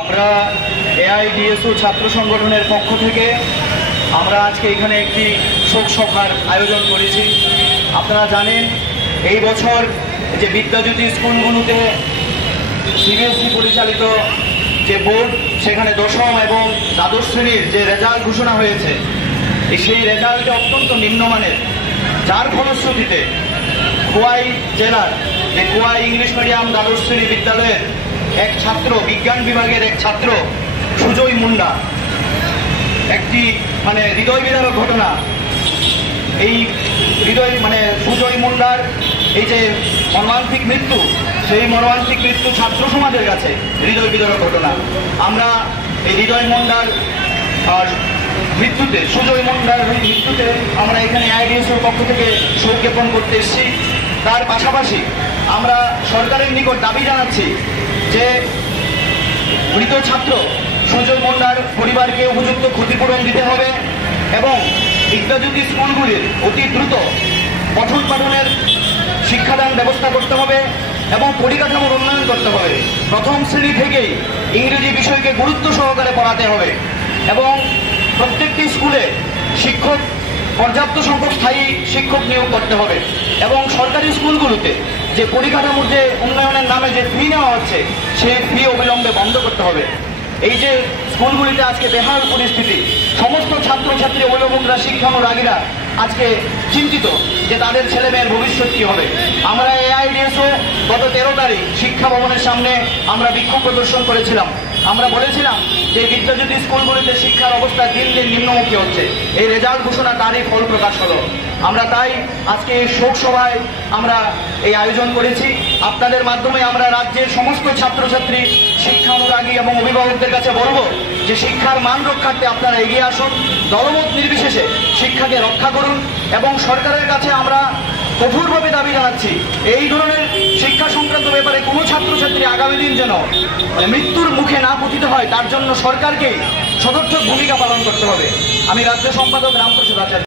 আমরা এআইডিএসও ছাত্র সংগঠনের পক্ষ থেকে আমরা আজকে এখানে একটি শোক সভার আয়োজন করেছি। আপনারা জানেন এই বছর যে বিদ্যাজ্যোতি স্কুলগুলোতে সিবিএসই পরিচালিত যে বোর্ড, সেখানে দশম এবং দ্বাদশ শ্রেণীর যে রেজাল্ট ঘোষণা হয়েছে, সেই রেজাল্টে অত্যন্ত নিম্নমানের, যার ফলশ্রুতিতে খোয়াই জেলার যে খোয়াই ইংলিশ মিডিয়াম দ্বাদশ শ্রেণী বিদ্যালয়ের এক ছাত্র, বিজ্ঞান বিভাগের এক ছাত্র সুজয় মুন্ডা, একটি হৃদয় বিদারক ঘটনা। এই সুজয় মুন্ডার এই যে মর্মান্তিক মৃত্যু, সেই মর্মান্তিক মৃত্যু ছাত্র সমাজের কাছে হৃদয় বিদারক ঘটনা। আমরা এই হৃদয় মুন্ডার মৃত্যুতে, সুজয় মুন্ডার মৃত্যুতে আমরা এখানে এআইডিএসওর পক্ষ থেকে শোক জ্ঞাপন করতে এসেছি। তার পাশাপাশি আমরা সরকারের নিকট দাবি জানাচ্ছি যে মৃত ছাত্র সুজয় মুন্ডার পরিবারকে উপযুক্ত ক্ষতিপূরণ দিতে হবে এবং বিদ্যাজ্যোতি স্কুলগুলির অতি দ্রুত পঠন পাঠনের শিক্ষাদান ব্যবস্থা করতে হবে এবং পরিকাঠামোর উন্নয়ন করতে হবে। প্রথম শ্রেণী থেকেই ইংরেজি বিষয়কে গুরুত্ব সহকারে পড়াতে হবে এবং প্রত্যেকটি স্কুলে পর্যাপ্ত সংখ্যক স্থায়ী শিক্ষক নিয়োগ করতে হবে এবং সরকারি স্কুলগুলোতে যে পরিকাঠামোর যে উন্নয়নের নামে যে ফি নেওয়া হচ্ছে, সেই ফি অবিলম্বে বন্ধ করতে হবে। এই যে স্কুলগুলিতে আজকে বেহাল পরিস্থিতি, সমস্ত ছাত্রছাত্রী, অভিভাবকরা, শিক্ষানুরাগীরা আজকে চিন্তিত যে তাদের ছেলেমেয়ের ভবিষ্যৎ কী হবে। আমরা এআইডিএসও গত 13 তারিখ শিক্ষা ভবনের সামনে আমরা বিক্ষোভ প্রদর্শন করেছিলাম। আমরা বলেছিলাম যে বিদ্যাজ্যোতি স্কুলগুলিতে শিক্ষার অবস্থা দিন দিন নিম্নমুখী হচ্ছে। এই রেজাল্ট ঘোষণা তারই ফল প্রকাশ হলো। আমরা তাই আজকে এই শোক সভায় আমরা এই আয়োজন করেছি। আপনাদের মাধ্যমে আমরা রাজ্যের সমস্ত ছাত্রছাত্রী, শিক্ষা অনুরাগী এবং অভিভাবকদের কাছে বলবো যে শিক্ষার মান রক্ষার্থে আপনারা এগিয়ে আসুন, দলমত নির্বিশেষে শিক্ষাকে রক্ষা করুন এবং সরকারের কাছে আমরা কঠোরভাবে দাবি জানাচ্ছি এই ধরনের শিক্ষা সংক্রান্ত ব্যাপারে কোনো ছাত্রছাত্রী আগামী দিন যেন মৃত্যুর মুখে না পতিত হয়, তার জন্য সরকারকেই সদর্থক ভূমিকা পালন করতে হবে। আমি রাজ্য সম্পাদক রামপ্রসাদ আচার্য।